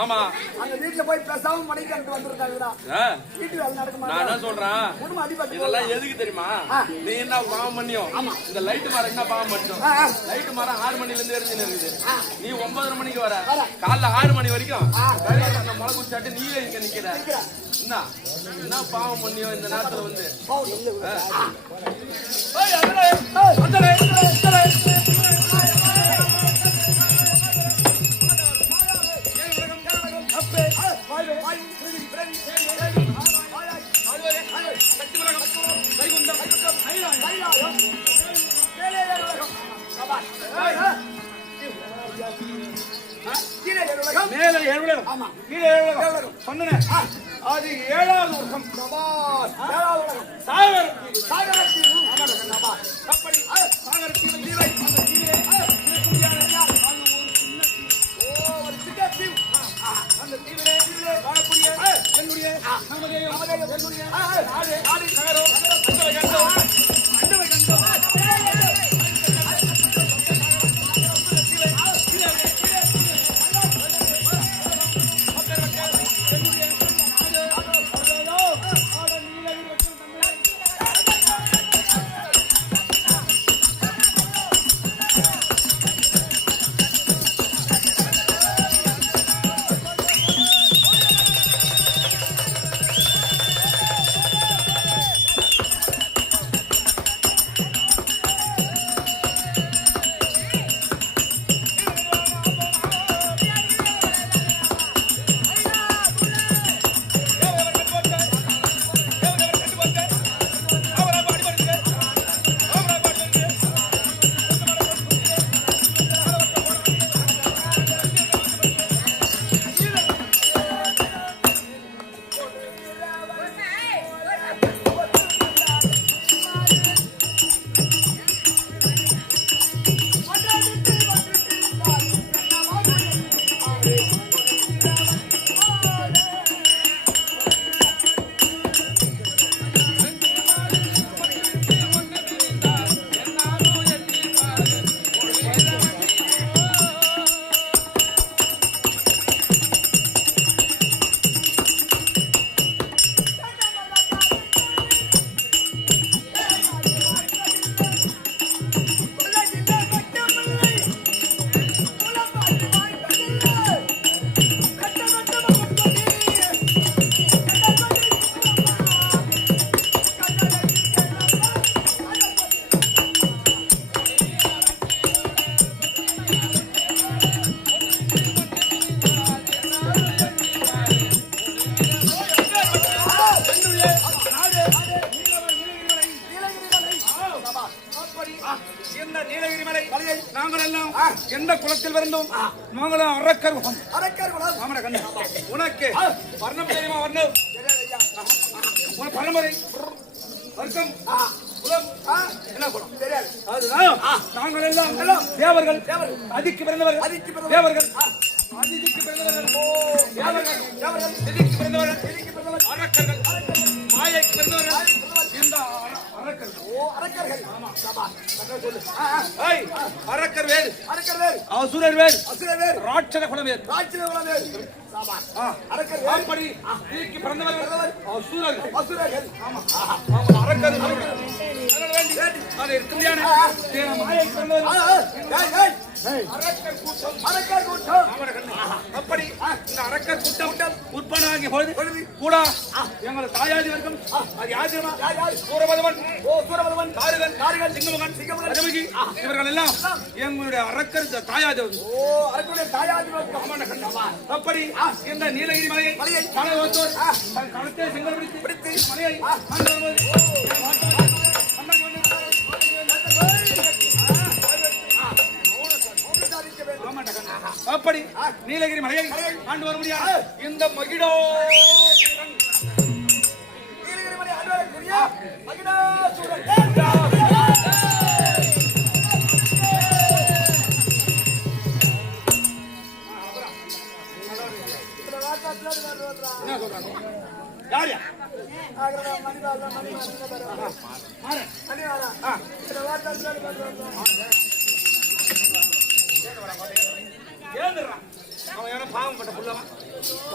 ஆமா அந்த வீட்டுல போய் பேசாம மணிக்கு வந்துருக்காங்க. நான் என்ன சொல்றேன், இதெல்லாம் எதுக்கு தெரியுமா? நீ என்ன பாவம் பண்ணியோ, இந்த லைட் மரம் என்ன பாவம் பண்ணியும்? லைட் மரம் 6 மணில இருந்து எரிஞ்சு இருக்குது. நீ 9:30 மணிக்கு வர, காலைல 6 மணி வரைக்கும் அந்த மலை குடிச்சாட்டு நீ இங்க நிக்கிற. என்ன பாவம் பண்ணியோ இந்த நேரத்துல வந்து மேல 7 உலகம், கீழே 7 உலகம் சொன்னேன். அது 7வது உலகம். 7வது உலகம் சாகரத்தீவு. அப்படி சாகரத்தீவு தீவை அந்த தீவிலே ஒரு சின்ன தீவு. அந்த தீவிலே வாழக்கூடிய என்னுடைய என்னுடைய நாடு நகரம் அண்டவை கண்டோம். எந்த குலத்தில் வந்தோம்? நாங்களும் அரக்கர் குலம். உனக்கு வர்ணம் தெரியுமா? வர்ணம் பரம்பரை வர்க்கம் குலம் என்ன குலம் தெரியாது. அதுதான் நாங்கள் எல்லாம் தேவர்கள். அதிக்கு பிறந்தவர்கள் தேவர்கள். அதிதிக்கு பிறந்தவர்கள் தேவர்கள். எதிக்கு பிறந்தவர்கள் அரக்கர்கள். மாயைக்கு பிறந்தவர்கள் இந்த அரக்கர்கள். அரக்கர்கள். அரக்கர் வேறு, அசுரர் வேறு, ராட்சத குலம் வேறு. அப்படி பிறந்தவர்கள் அசுரர்கள். அப்படி இந்த அரக்கர் கூட்டம் உற்பத்தி பொழுது கூட எங்கள் தாயாதி வர்க்கம் சூரபதவன் தாருகன் சிங்கமகன் இவர்கள் எல்லாம் எங்களுடைய அரக்கர் தாயாதி அப்படி இந்த நீலகிரி மலையை கணவத்தோர் களத்தை செங்கல் பிடித்து மலையை அப்படி நீலகிரி மலையை ஆண்டு வர முடியாது. இந்த மகிடாசுரன் நீலகிரி மலை ஆண்டு வரக்கூடிய மகிடாசுரன் என்ன சொல்றாங்க? யாரு ஏந்துடுறான் அவன் யாரும் பாவப்பட்ட புள்ளவன்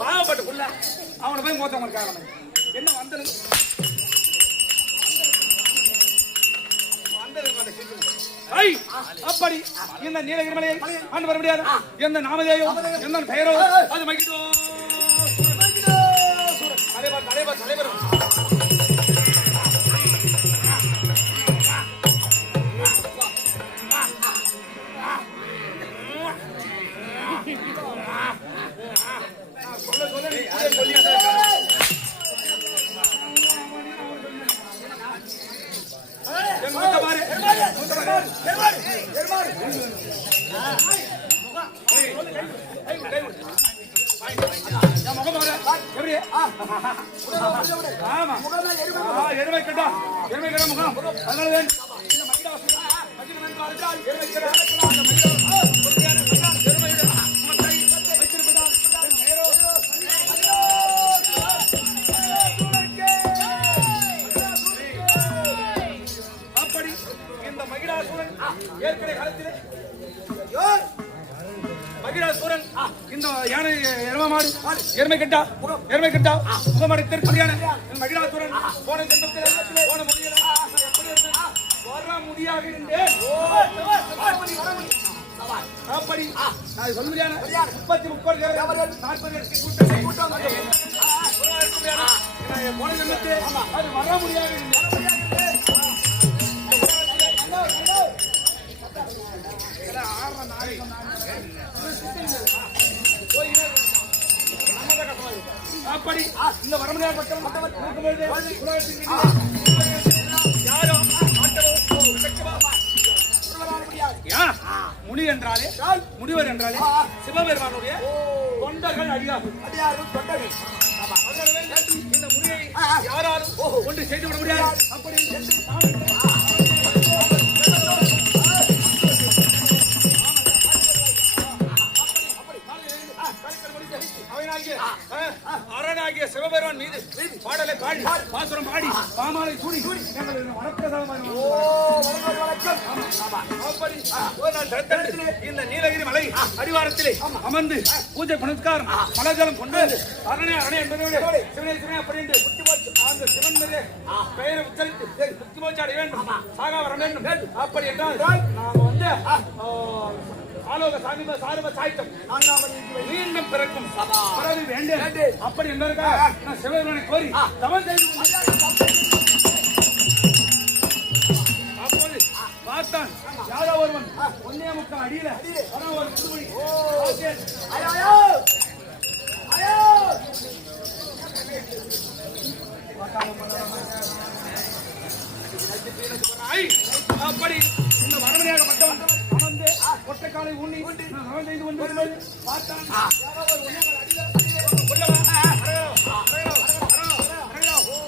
பாவப்பட்ட புள்ள அவனை போய் மோத்தவங்க இருக்காங்க என்ன வந்தது அப்படி இந்த நீலகிரி மலையை ஆண்டு வர முடியாது எந்த நாமதேயோ எந்த பெயரோ அது மகிழ்ந்தோ தலைவர் தலைவர் தலைவர் சொல்ல சொல்ல சொல்லி எருமை கட்டா முகம் அதனால அப்படி இந்த மகிழாசுரன் ஏற்கனவே காலத்திலே மகிழாசுரன் இந்த யானை எருமாடு எருமை கட்டா முகமாடு திருப்பதியான மகிழாசுரன் போன ஜென்மத்தில் போன முடியல வர முடியாக இருந்தேன் அப்படி நான் சொல்ல முடியாது 30 40 கூட்டம் போன ஜென்மத்தில் அது வர முடியாக இருந்தேன் அப்படி இந்த வரமுடியாத முனி என்றாலே முனிவர் என்றாலே சிவபெருமானுடைய தொண்டர்கள் அடியார்கள் தொண்டர்கள் இந்த முனியை யாராலும் ஒன்று செய்து விட முடியாது அப்படி அரணாகிய சிவபெருமான் மீது பாடலை பாடி பாசுரம் பாடி பாமாலை சூடி இந்த நீலகிரி மலை அடிவாரத்திலே அமர்ந்து பூஜை புனஸ்காரம் மலஜலம் கொண்டு அரணை அரணை என்பதோடு சிவனை சிவனை அப்படி என்று அந்த சிவன் மீது பெயரை உச்சரித்து முக்தி மோட்சம் அடைய வேண்டும் சாகா வர வேண்டும் அப்படி என்றால் நாம வந்து ஆலோக சாமிப சாரப சாய்த்தம் மீண்டும் பிறக்கும் பரவி வேண்டும் அப்படி என்பதற்காக நான் சிவபெருமானை கோரி தவம் செய்து அப்போது பார்த்தான் யாரோ ஒருவன் 1.25 அடியில ஒரு புதுமொழி அப்படி இந்த வரமணியாகப்பட்டவன் அமர்ந்து ஒற்றைக்காலை ஊண்டி அவன் செய்து கொண்டு பார்த்தான்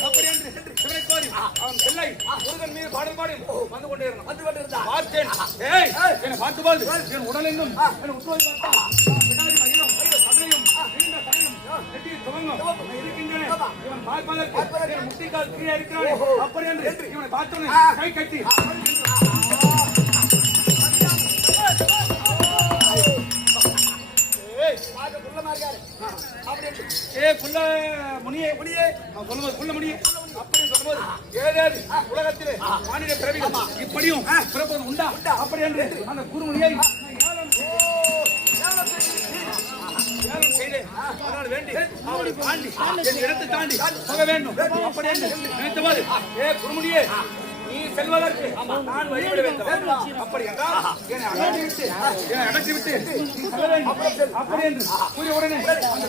அப்படி என்று சிவனை கோரி அவன் பிள்ளை முருகன் மீது பாடல் பாடி வந்து கொண்டிருந்தான் பார்த்தேன் என்னை பார்த்து பார்த்து என் உடலெங்கும் என் உட்கோயில் பார்த்தான் பின்னாடி மயிலும் சதையும் நீண்ட தலையும் நெட்டியில் துவங்கும் இருக்கின்றன இவன் பார்ப்பதற்கு முட்டிக்கால் கீழே இருக்கிறான் அப்படி என்று இவனை பார்த்தோன்னே கை கட்டி உலகத்திலே பிறவிகள் இப்படியும் பிறப்பது உண்டா அப்படி என்று அந்த குருமுனியை வேண்டி அவரை தாண்டி என் இடத்தை தாண்டி போக வேண்டும் அப்படி என்று நினைத்தபோது குருமுனியே நீ செல்வதற்கு நான் வழிவிட வேண்டும் அப்படி என்றால் என்னை அகற்றிவிட்டு நீ செல்ல வேண்டும் அப்படி என்று கூறிய உடனே அந்த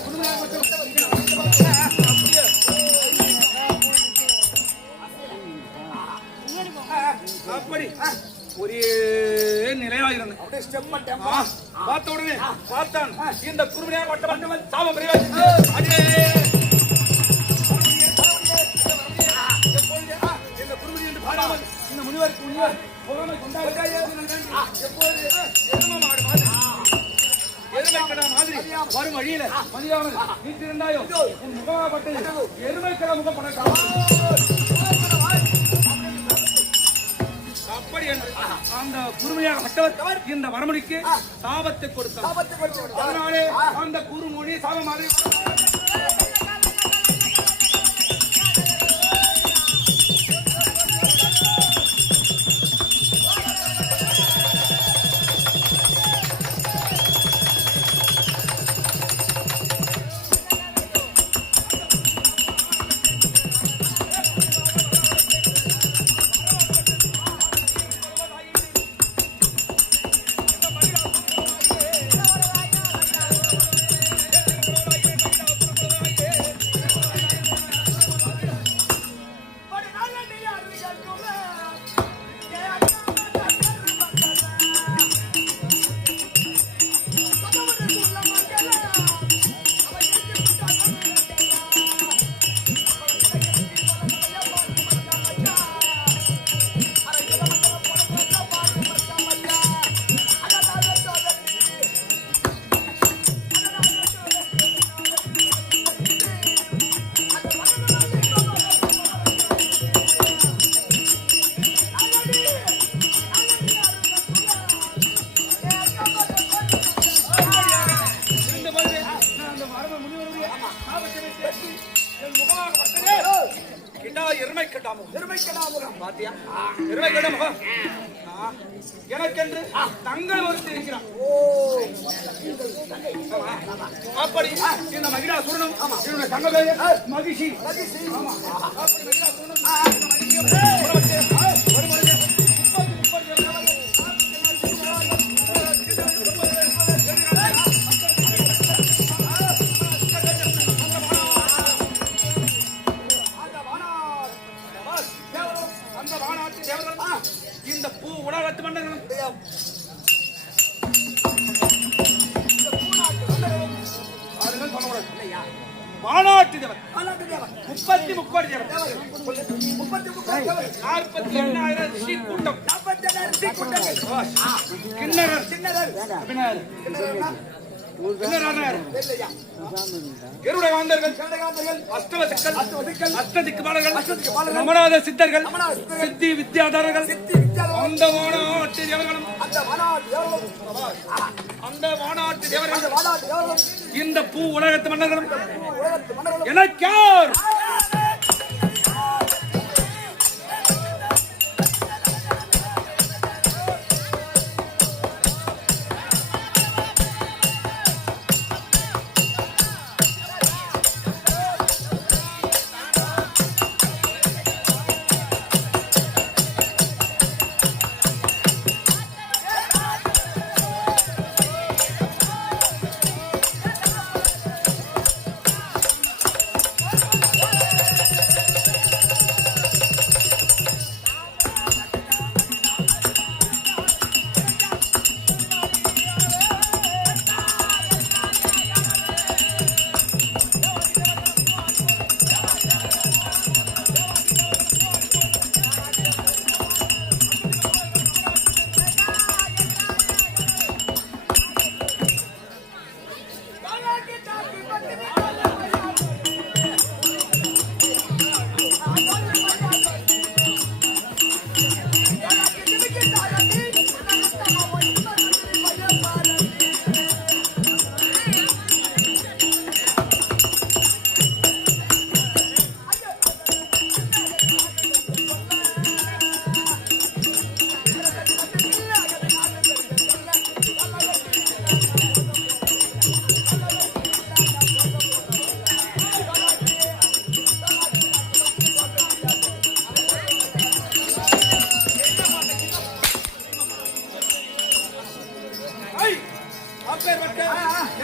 அப்படி ஒரே நிலையாக பார்த்த உடனே பார்த்தான் இந்த குருமணியாக வட்டவன் சாபம் இந்த முனிவருக்கு முனிவர் பொறாமை கொண்டாடி எப்போது எருமை கடா மாதிரி வரும் வழியில மதியாமல் நீட்டிருந்தாயோ உன் முகமாகப்பட்டது எருமைக்கிற முகப்படக்காம அப்படி என்று அந்த குருமையாகப்பட்டவர் இந்த வரமுடிக்கு சாபத்தை கொடுத்தார். அதனாலே அந்த குருமொழி சாபமாக எனக்கென்று தங்கள் ஒருத்தர் இருக்கிறார். அப்படி இந்த மகிழா சுரணம் என்னுடைய தங்க பெயர் மகிஷி. இந்த பூ உலகத்து மன்னர்களும் மாநாட்டு தேவர் 30 முக்கோடி தேவர் 48,000 ரிஷி கூட்டம் கிண்ணறர் கருடை வாந்தர்கள் அஷ்டவசிக்கல் அஷ்டதிக்குமாரர்கள் ரமநாத சித்தர்கள் சித்தி வித்யாதாரர்கள் அந்த மாநாட்டு தேவர்களும் இந்த பூ உலகத்து மன்னர்களும் எனக்கு யார்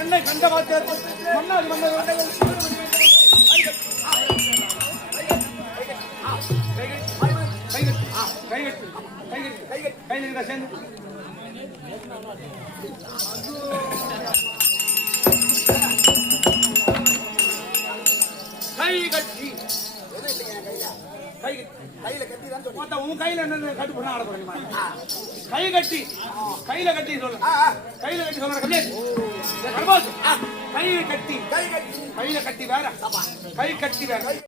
என்னை கண்ட வார்த்தை மன்னாடி மன்னர் கையில் சேர்ந்து கை கட்டி கையில கட்டி தான் சொல்லுங்க. உன் கையில என்ன கட்டு பண்ண ஆட போறீங்க? கை கட்டி கையில கட்டி சொல்லு. கையில கட்டி சொல்ற கண்ணே வரும்போது கையை கட்டி கை கட்டி கையில கட்டி வேற கை கட்டி வேற